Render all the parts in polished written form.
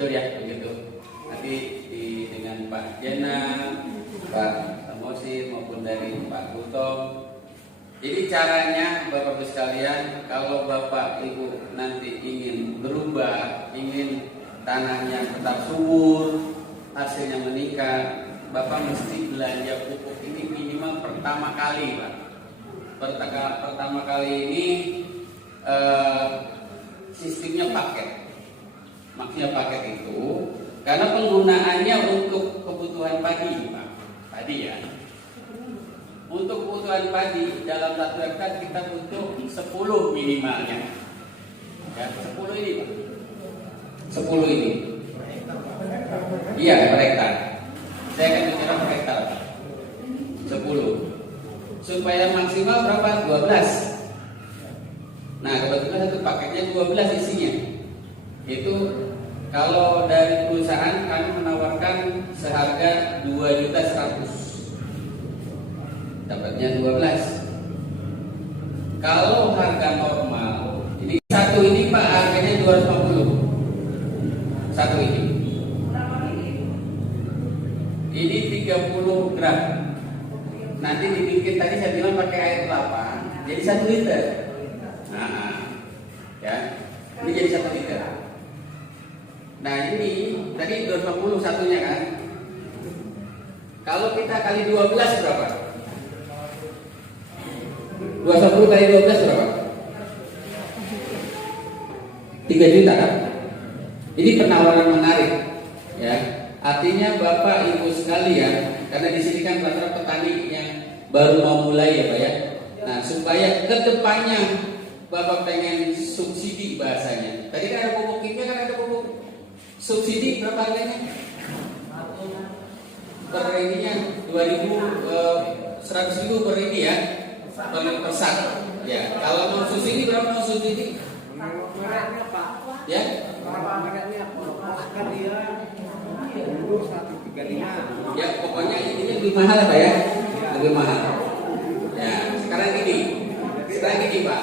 betul ya begitu. Nanti dengan Pak Jena, Pak Samosi maupun dari Pak Gutong. Jadi caranya Bapak Ibu sekalian, kalau Bapak Ibu nanti ingin berubah, ingin tanahnya tetap subur, hasilnya meningkat, Bapak mesti belanja pupuk ini minimal pertama kali, Pak. Pertama kali ini sistemnya paket. Maksudnya paket itu karena penggunaannya untuk kebutuhan padi, Pak. Padi ya. Untuk kebutuhan padi dalam 1 hektar kita butuh 10 minimalnya. Ya, 10 ini, Pak. 10 ini. Iya, per hektar. Saya akan bicara per hektar, Pak. 10. Supaya maksimal berapa? 12. Nah, kebetulan satu paketnya 12 isinya. Itu kalau dari perusahaan kami menawarkan seharga 2.100.000. Dapatnya 12. Kalau harga normal, ini satu ini Pak harganya 250. Satu ini. Ini 30 gram. Nanti dibikin tadi saya bilang pakai air kelapa, jadi 1 liter. Nah, ya, ini jadi 1 liter. Nah ini tadi 250 satunya kan. Kalau kita kali 12 berapa? 250 kali 12 berapa? 3 juta kan? Ini penawaran menarik, ya. Artinya Bapak Ibu sekalian, karena di sini kan rata-rata petani yang baru mau mulai ya Pak ya. Nah supaya kedepannya Bapak pengen subsidi bahasanya. Tadi kan ada pupuk kimia, kan ada pupuk subsidi berapa harganya? Per ininya 2.100.000 per ini ya, per sak. Ya, kalau mau subsidi berapa mau subsidi? Ya? Ya, pokoknya intinya lebih mahal Pak ya, lebih mahal. Ya, sekarang gini Pak.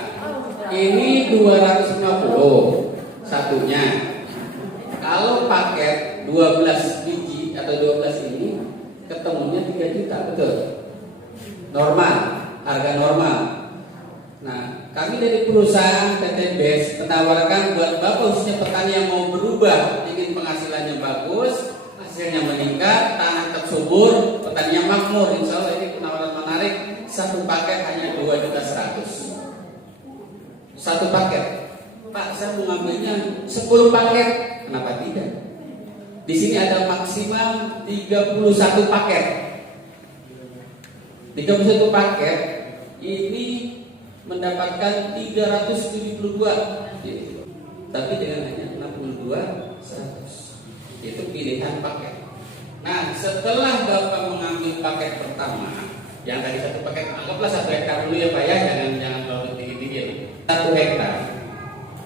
Ini 250 satunya. Kalau paket 12 biji atau 12 ini ketemunya 3 juta, betul? Normal, harga normal. Nah, kami dari perusahaan PT BES menawarkan buat Bapak khususnya petani yang mau berubah, ingin penghasilannya bagus, hasilnya meningkat, tanah tetap subur, petaninya makmur. Insya Allah ini penawaran menarik. Satu paket hanya 2.100.000. Satu paket. Pak, saya mau ngambilnya 10 paket. Kenapa tidak? Di sini ada maksimal 31 paket. 31 paket ini mendapatkan 372, tapi dengan hanya 62.100. Itu pilihan paket. Nah, setelah Bapak mengambil paket pertama, yang tadi satu paket, anggaplah 1 hektar dulu ya Pak ya, jangan terlalu tinggi-tinggi. 1 hektar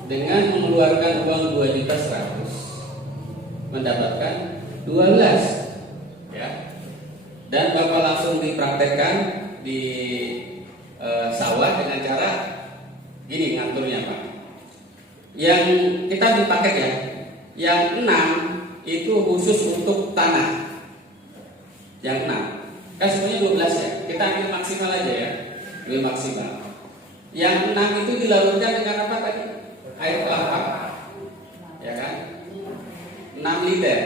dengan mengeluarkan uang 2.100.000 mendapatkan 12 ya. Dan Bapak langsung dipraktekkan di sawah dengan cara gini ngaturnya Pak. Yang kita ambil paket ya, yang 6 itu khusus untuk tanah. Yang 6 kan semuanya 12 ya, kita ambil maksimal aja ya, ambil maksimal. Yang 6 itu dilarutkan dengan apa tadi? Air kelapa, ya kan? 6 liter.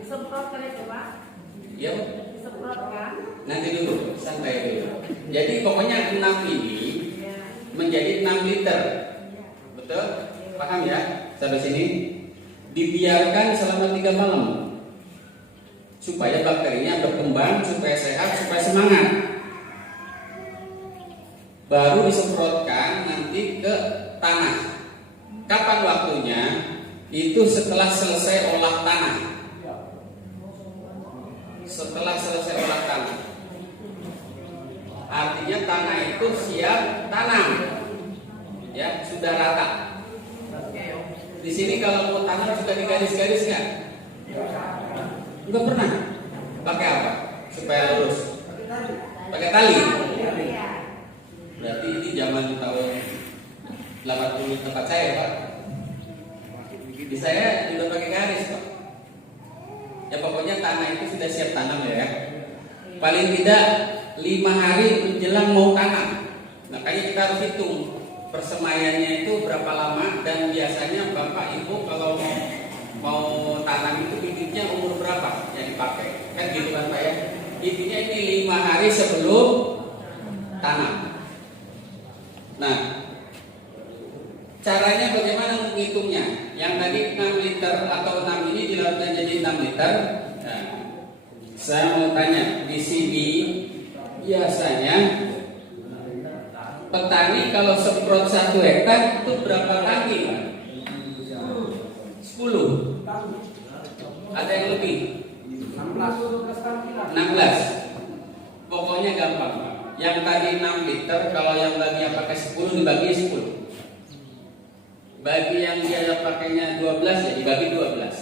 Disemprot kan itu Pak? Iya. Disemprot kan? Nanti dulu, santai dulu. Jadi pokoknya 6 ini menjadi 6 liter. Betul? Paham ya? Sampai sini dibiarkan selama 3 malam supaya bakterinya berkembang, supaya sehat, supaya semangat. Baru disemprotkan nanti ke tanah. Kapan waktunya? Itu setelah selesai olah tanah. Setelah selesai olah tanah, artinya tanah itu siap tanam, ya sudah rata. Di sini kalau mau tanam sudah digaris-garis nggak? Nggak pernah. Pakai apa? Supaya lurus. Pakai tali. Berarti ini zaman tahun 80 tempat saya Pak. Di saya juga pakai garis Pak. Ya pokoknya tanah itu sudah siap tanam ya. Paling tidak 5 hari menjelang mau tanam. Makanya kita harus hitung persemaiannya itu berapa lama, dan biasanya Bapak Ibu kalau mau tanam itu bibitnya umur berapa yang dipakai. Kan gitu kan Pak ya. Intinya ini 5 hari sebelum tanam. Nah, caranya bagaimana menghitungnya? Yang tadi 6 liter atau 6 ini dilarutkan jadi 6 liter. Nah, saya mau tanya, di sini biasanya petani kalau semprot 1 hektar itu berapa kali? 10. Ada yang lebih? 16. Pokoknya gampang Pak. Yang tadi 6 liter, kalau yang bagian pakai 10 dibagi 10. Bagi yang dia pakainya 12 ya dibagi 12.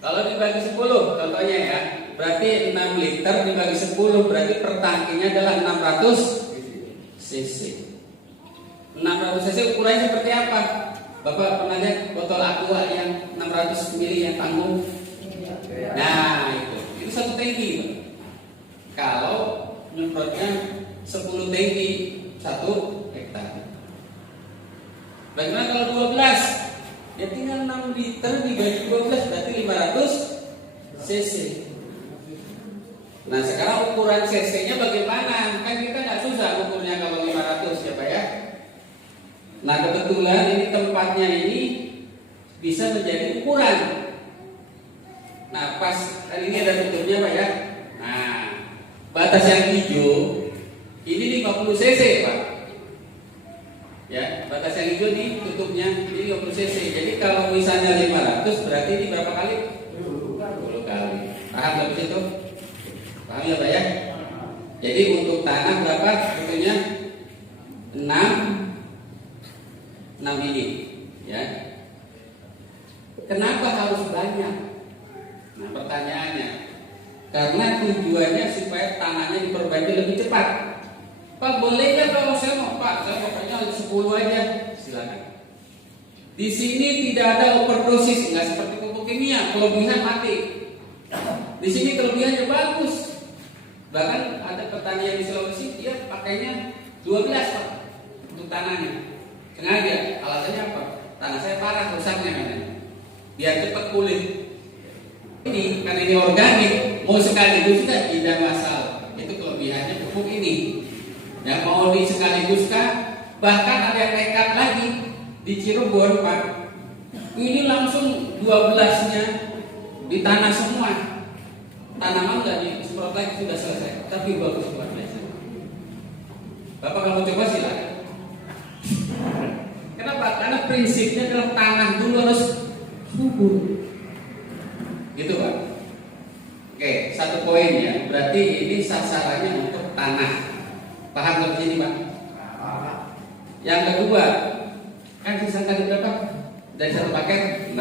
Kalau dibagi 10 contohnya ya, berarti 6 liter dibagi 10 berarti per tangkinya adalah 600 cc. 600 cc ukurannya seperti apa? Bapak pernah lihat botol aqua yang 600 ml yang tanggung? Nah itu 1 tangki. Kalau nyemprotnya 10 tangki 1 hektar. Bagaimana kalau 12? Ya tinggal 6 liter dibagi 12 berarti 500 cc. Nah sekarang ukuran cc-nya bagaimana? Kan kita nggak susah ukurnya kalau 500 ya Pak ya. Nah kebetulan ini tempatnya ini bisa menjadi ukuran. Nah pas ini ada tutupnya Pak ya. Nah batas yang hijau ini 50 cc Pak. Ya, batas yang hijau nih tutupnya ini 50 cc. Jadi kalau misalnya 500 berarti ini berapa kali? 10 kali. Paham nggak itu? Paham ya Pak ya? Jadi untuk tanah berapa tentunya? 6 ini ya. Kenapa harus banyak? Nah pertanyaannya, karena tujuannya supaya tanahnya diperbaiki lebih cepat. Pak boleh nggak kalau saya mau Pak, saya pokoknya 10 aja, silakan. Di sini tidak ada overdosis, nggak seperti pupuk kimia, kelebihan mati. Di sini kelebihannya bagus. Bahkan ada petani yang di Sulawesi dia pakainya 12 Pak untuk tanahnya. Sengaja, alasannya apa? Tanah saya parah rusaknya katanya. Biar cepat pulih. Ini karena ini organik, mau sekaligus juga tidak masalah. Itu kelebihannya pupuk ini. Ya mau di sekaliguskan, bahkan ada yang nekat lagi di Cirebon Pak. Ini langsung 12-nya di tanah semua. Tanaman nggak disemprot lagi, sudah selesai. Tapi bagus luar biasa. Bapak kalau coba silakan. Kenapa? Karena prinsipnya dalam tanah dulu harus subur. Gitu Pak. Oke, 1 poin ya. Berarti ini sasarannya untuk tanah. Paham nggak sini Pak? Yang kedua, kan sisa tadi berapa? Dari 1 paket 6.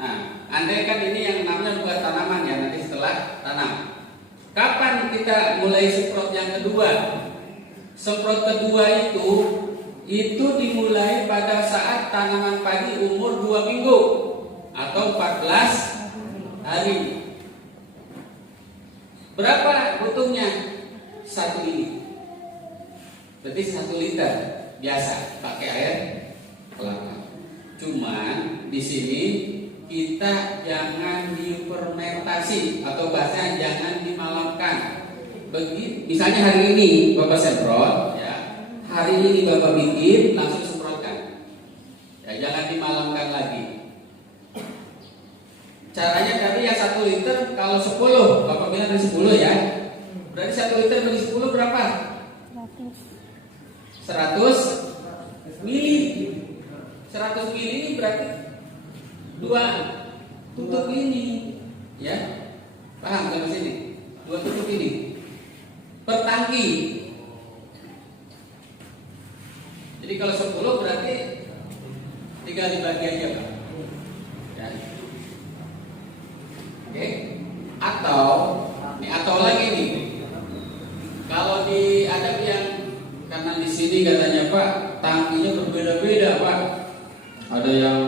Nah, andai kan ini yang namanya buat tanaman ya, nanti setelah tanam. Kapan kita mulai semprot yang kedua? Semprot kedua itu dimulai pada saat tanaman padi umur 2 minggu atau 14 hari. Berapa butuhnya? 1 ini. Berarti 1 liter biasa pakai air kelapa. Cuman di sini kita jangan difermentasi atau bahasa jangan dimalamkan. Misalnya hari ini Bapak semprot ya. Hari ini Bapak bikin langsung semprotkan. Ya jangan dimalamkan lagi. Caranya tadi ya 1 liter kalau 10, Bapak bilang dari 10 ya. Berarti 1 liter bagi 10 berapa? 100 mili. 100 mili ini berarti 2 tutup ini, ya. Paham sampai sini? 2 tutup ini per tangki. Jadi kalau 10 berarti tinggal dibagi aja Pak. Ya. Oke. Atau lagi nih. Kalau ada yang karena di sini katanya Pak tangkinya berbeda-beda Pak. Ada yang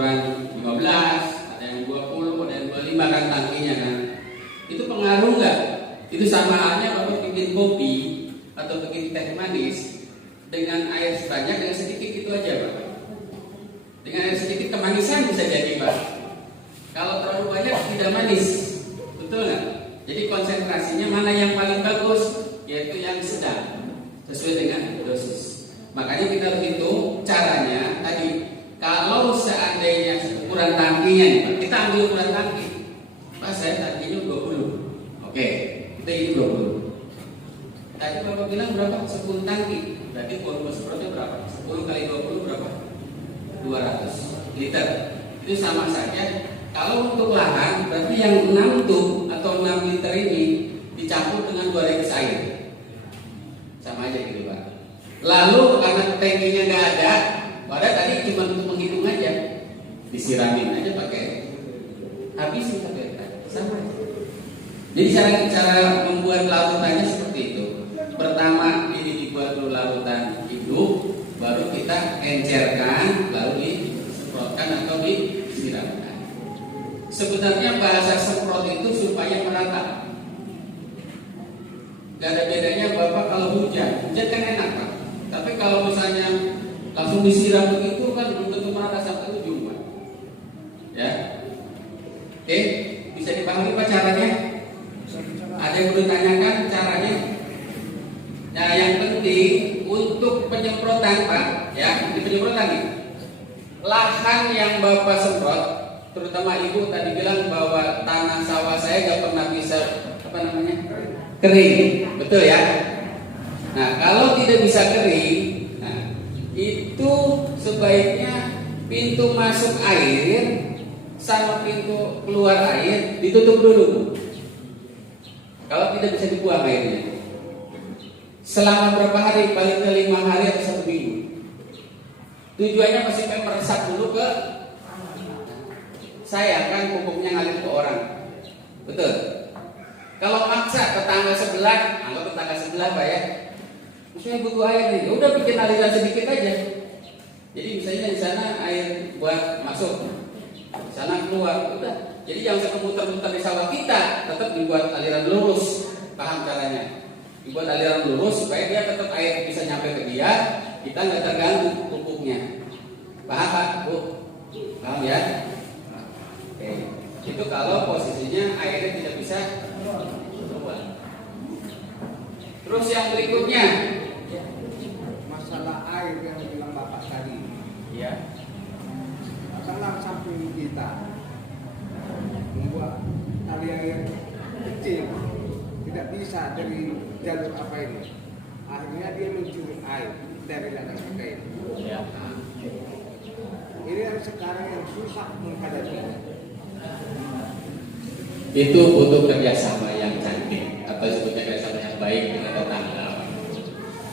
ukuran 15, ada yang 20, ada yang 25 kan tangkinya kan. Itu pengaruh nggak? Itu sama halnya Bapak bikin kopi atau bikin teh manis dengan air sebanyak dengan sedikit itu aja Pak. Dengan air sedikit kemanisan bisa jadi Pak. Kalau terlalu banyak tidak manis, betul nggak? Jadi konsentrasinya mana yang paling bagus, yaitu yang sedang sesuai dengan dosis. Makanya kita harus hitung caranya tadi. Kalau seandainya ukuran tangkinya nih Pak, kita ambil ukuran tangki. Pak saya tangkinya 20. Oke, kita ini 20. Tadi Bapak bilang berapa? 10 tangki. Berarti volume semprotnya berapa? 10 kali 20 berapa? 200 liter. Itu sama saja. Kalau untuk lahan, berarti yang 6 tub atau 6 liter ini dicampur dengan 2 regis air. Sama aja gitu Pak. Lalu karena tankinya nggak ada, padahal tadi cuma untuk menghitung aja, disiramin aja pakai habisin sampai sama aja. Jadi cara membuat larutannya seperti itu. Pertama ini dibuat dulu larutan hidup, baru kita encerkan, lalu disemprotkan atau disiramkan. Sebenarnya bahasa semprot itu supaya merata. Gak ada bedanya Bapak kalau hujan kan enak Pak. Tapi kalau misalnya langsung disiram begitu kan belum tentu merata sampai ujung Pak. Ya, oke, bisa dipahami Pak caranya? Ada yang perlu ditanyakan caranya? Nah yang penting untuk penyemprotan Pak, ya di penyemprotan nih, lahan yang Bapak semprot, terutama Ibu tadi bilang bahwa tanah sawah saya gak pernah bisa kering, betul ya? Nah kalau tidak bisa kering, nah, itu sebaiknya pintu masuk air sama pintu keluar air ditutup dulu. Kalau tidak bisa dibuang airnya. Selama berapa hari? Paling ke 5 hari atau 1 minggu. Tujuannya masih meresap dulu ke saya kan pupuknya ngalir ke orang, betul. Kalau maksa tetangga sebelah, anggap tetangga sebelah Pak ya, maksudnya butuh air nih, udah bikin aliran sedikit aja. Jadi misalnya di sana air buat masuk, di sana keluar, udah. Jadi jangan usah muter-muter di sawah kita, tetap dibuat aliran lurus, paham caranya? Dibuat aliran lurus supaya dia tetap air bisa nyampe ke dia, kita nggak terganggu pupuknya. Paham Pak? Bu? Paham ya? Oke. Itu kalau posisinya airnya tidak bisa keluar. Terus yang berikutnya, masalah air yang bilang Bapak tadi. ya. Masalah samping kita membuat tali air kecil tidak bisa dari jalur apa ini. Akhirnya dia mencuri air dari ladang kita ini. Ya. Ini yang sekarang yang susah menghadapinya. Itu butuh kerjasama yang cantik atau sebutnya kerjasama yang baik dengan tetangga.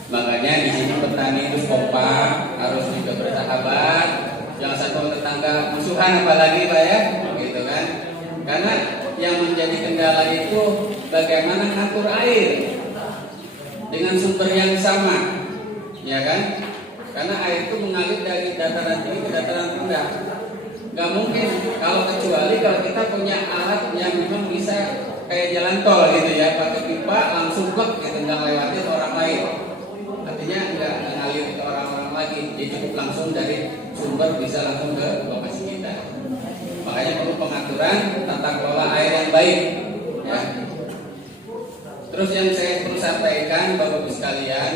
Makanya di sini petani itu kompak, harus juga bersahabat, jangan sampai tetangga musuhan apalagi Pak ya, gitu kan? Karena yang menjadi kendala itu bagaimana ngatur air dengan sumber yang sama, ya kan? Karena air itu mengalir dari dataran tinggi ke dataran rendah. Gak mungkin kalau kecuali kalau kita punya alat yang memang bisa kayak jalan tol gitu ya, pakai pipa langsung plek gitu, nggak lewatin orang lain. Artinya nggak ngalir ke orang-orang lagi, jadi cukup langsung dari sumber bisa langsung ke lokasi kita. Makanya perlu pengaturan tata kelola air yang baik. Ya. Terus yang saya perlu sampaikan Bapak Ibu sekalian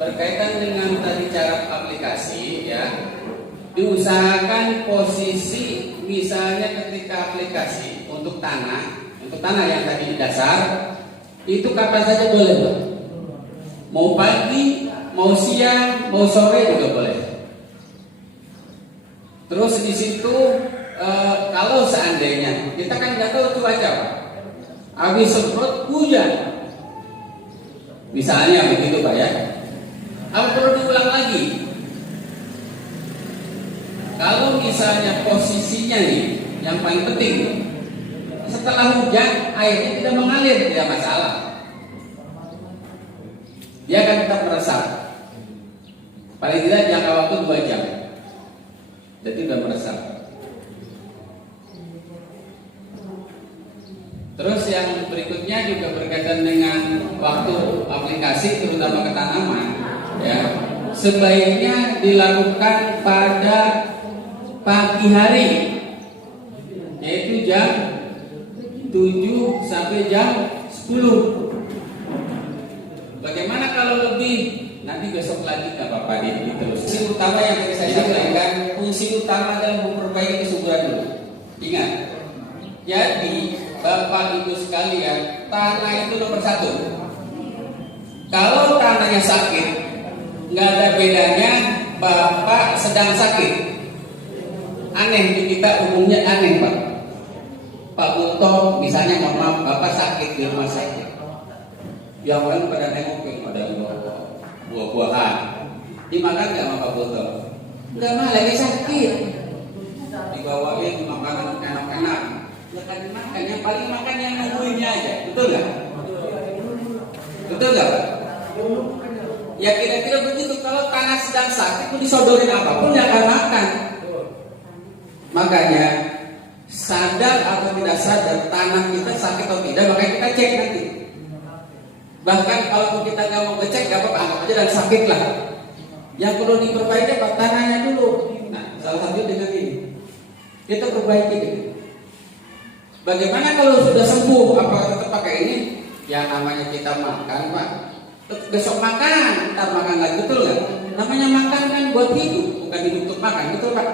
berkaitan dengan tadi cara aplikasi ya. Diusahakan posisi misalnya ketika aplikasi untuk tanah yang tadi dasar itu kapan saja boleh Pak. Mau pagi, mau siang, mau sore juga boleh. Terus di situ kalau seandainya kita kan nggak tahu cuaca Pak, habis semprot hujan, misalnya begitu Pak ya, apa perlu diulang lagi? Kalau misalnya posisinya nih yang paling penting, setelah hujan airnya tidak mengalir, tidak masalah. Dia akan tetap meresap. Paling tidak jangka waktu 2 jam. Jadi sudah meresap. berkaitan dengan waktu aplikasi terutama ke tanaman, ya, sebaiknya dilakukan pada pagi hari, yaitu jam 7 sampai jam 10. Bagaimana kalau lebih? Nanti besok lagi nggak apa-apa terus. Fungsi utama yang tadi saya sampaikan, fungsi utama adalah memperbaiki kesuburan dulu. Ingat, jadi Bapak Ibu sekalian, tanah itu nomor 1. Kalau tanahnya sakit, nggak ada bedanya Bapak sedang sakit. Aneh di kita umumnya aneh, Pak. Pak Bunto misalnya, mohon maaf, Bapak sakit di rumah sakit. Yang lain pada nengokin, pada buah-buahan. Dimakan nggak sama Pak Bunto? Nggak mah, lagi sakit. Dibawain makanan enak-enak. Ya kan makan, yang paling makan yang nungguinnya aja, betul nggak? Betul nggak? Ya kira-kira begitu. Kalau tanah sedang sakit, pun disodorin apapun nggak akan makan. Makanya sadar atau tidak sadar tanah kita sakit atau tidak, makanya kita cek nanti. Bahkan kalau kita nggak mau ngecek, nggak apa-apa, anggap aja dan sakit lah. Yang perlu diperbaiki apa? Tanahnya dulu. Nah, salah satu dengan ini kita perbaiki gitu. Bagaimana kalau sudah sembuh? Apakah tetap pakai ini? Yang namanya kita makan, Pak. Besok makan, ntar makan lagi, betul nggak? Namanya makan kan buat hidup, bukan hidup untuk makan, betul Pak?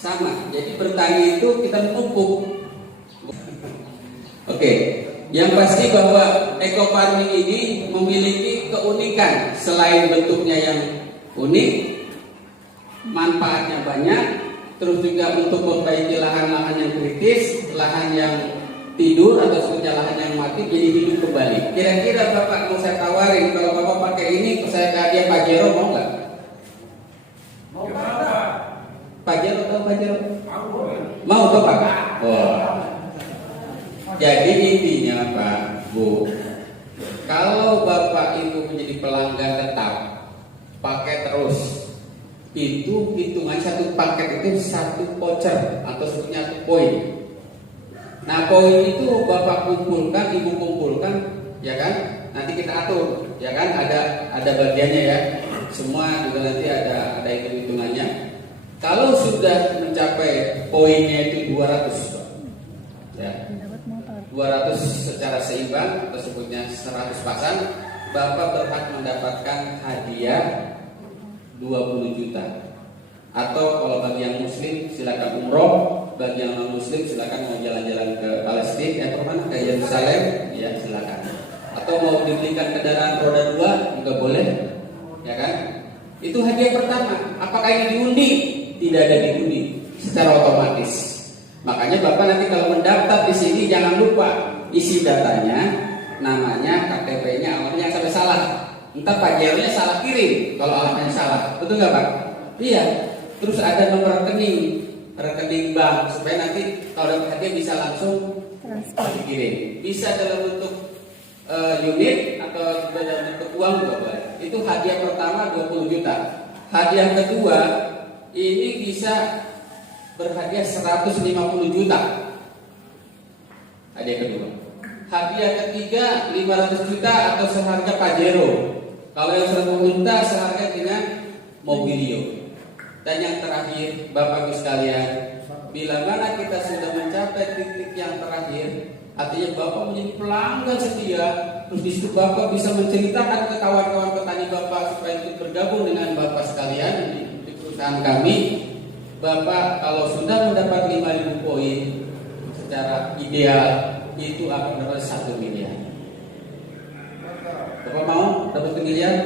Sama. Jadi bertani itu kita menumpuk. Oke. Yang pasti bahwa eco farming ini memiliki keunikan. Selain bentuknya yang unik, manfaatnya banyak. Terus juga untuk memperbaiki lahan-lahan yang kritis, lahan yang tidur atau sebetulnya lahan yang mati jadi hidup kembali. Kira-kira Bapak mau saya tawarin, kalau Bapak pakai ini, saya ke hadiah Pajero, mau nggak? Mau apa? Pajero atau Pajero? Mau tuh Pak? Oh. Jadi intinya Pak, Bu, kalau Bapak Ibu menjadi pelanggan tetap, pakai terus, itu hitungan satu paket itu 1 voucher atau sebutnya 1 poin. Nah poin itu Bapak kumpulkan, Ibu kumpulkan, ya kan? Nanti kita atur, ya kan? Ada bagiannya ya. Semua juga nanti ada hitung-hitungannya. Kalau sudah mencapai poinnya itu 200, ya. 200 secara seimbang, tersebutnya 100 pasang, Bapak berhak mendapatkan hadiah 20 juta. Atau kalau bagi yang muslim silakan umroh, bagi yang non muslim silakan mau jalan-jalan ke Palestina atau mana ke Yerusalem, ya silakan. Atau mau dibelikan kendaraan roda 2 juga boleh, ya kan? Itu hadiah pertama. Apakah ini diundi? Tidak ada diundi, secara otomatis. Makanya Bapak nanti kalau mendaftar di sini jangan lupa isi datanya, namanya, KTP-nya, alamatnya sampai salah. Entar Pajeronya salah kirim kalau alamatnya salah, betul nggak Pak? Iya. Terus ada nomor rekening bank supaya nanti kalau dapat hadiah bisa langsung dikirim. Bisa dalam bentuk unit atau dalam bentuk uang juga boleh. Itu hadiah pertama 20 juta. Hadiah kedua ini bisa berhadiah 150 juta. Hadiah kedua. Hadiah ketiga 500 juta atau seharga Pajero. Kalau yang 150 juta seharga dengan Mobilio. Dan yang terakhir, Bapak Ibu sekalian, bila mana kita sudah mencapai titik yang terakhir, artinya Bapak menjadi pelanggan setia, terus di situ Bapak bisa menceritakan ke kawan-kawan petani Bapak supaya ikut bergabung dengan Bapak sekalian di perusahaan kami. Bapak kalau sudah mendapat 5.000 poin secara ideal itu akan dapat 1 miliar. Bapak mau dapat 1 miliar?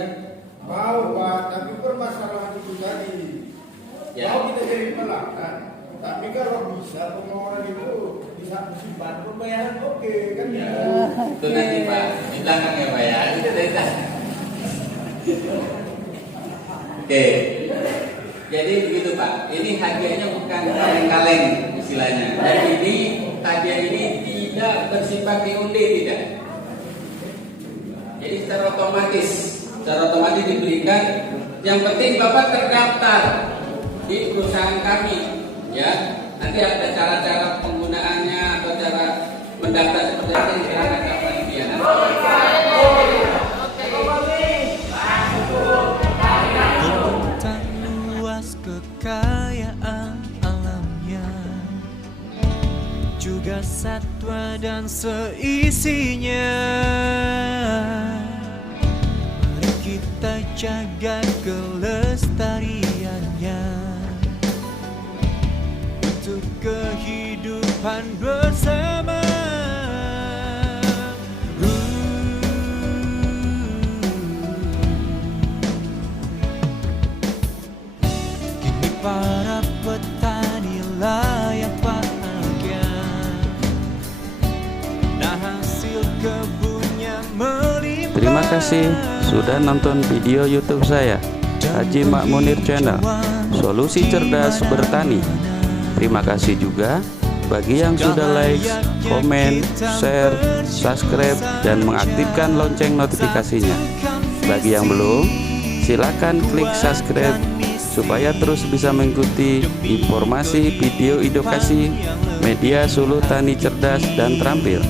Mau Pak, tapi permasalahan itu tadi. Ya. Mau kita jadi pelanggan, tapi kalau bisa pengeluaran itu bisa simpan pembayaran oke kan ya. Itu nanti Pak di belakang ya Pak ya. Oke. Jadi begitu Pak. Ini hadiahnya bukan kaleng-kaleng istilahnya. Dan ini hadiah ini tidak bersifat diundi, tidak. Jadi secara otomatis diberikan. Yang penting Bapak terdaftar di perusahaan kami, ya. Nanti ada cara-cara penggunaannya atau cara mendaftar seperti apa, silakan Bapak Ibu. Bentang luas kekayaan alamnya, juga satwa dan seisinya. Mari kita jaga kelestariannya untuk kehidupan bersama. Kini para petani layak bahagia, nah hasil kebunnya melimpah. Terima kasih sudah nonton video YouTube saya, Haji Mak Munir Channel, Solusi Cerdas Bertani. Terima kasih juga bagi yang sudah like, komen, share, subscribe, dan mengaktifkan lonceng notifikasinya. Bagi yang belum, silakan klik subscribe supaya terus bisa mengikuti informasi video edukasi media Suluh Tani Cerdas dan Terampil.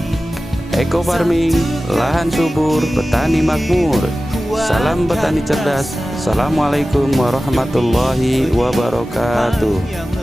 Eco Farming, lahan subur, petani makmur. Salam petani cerdas. Assalamualaikum warahmatullahi wabarakatuh.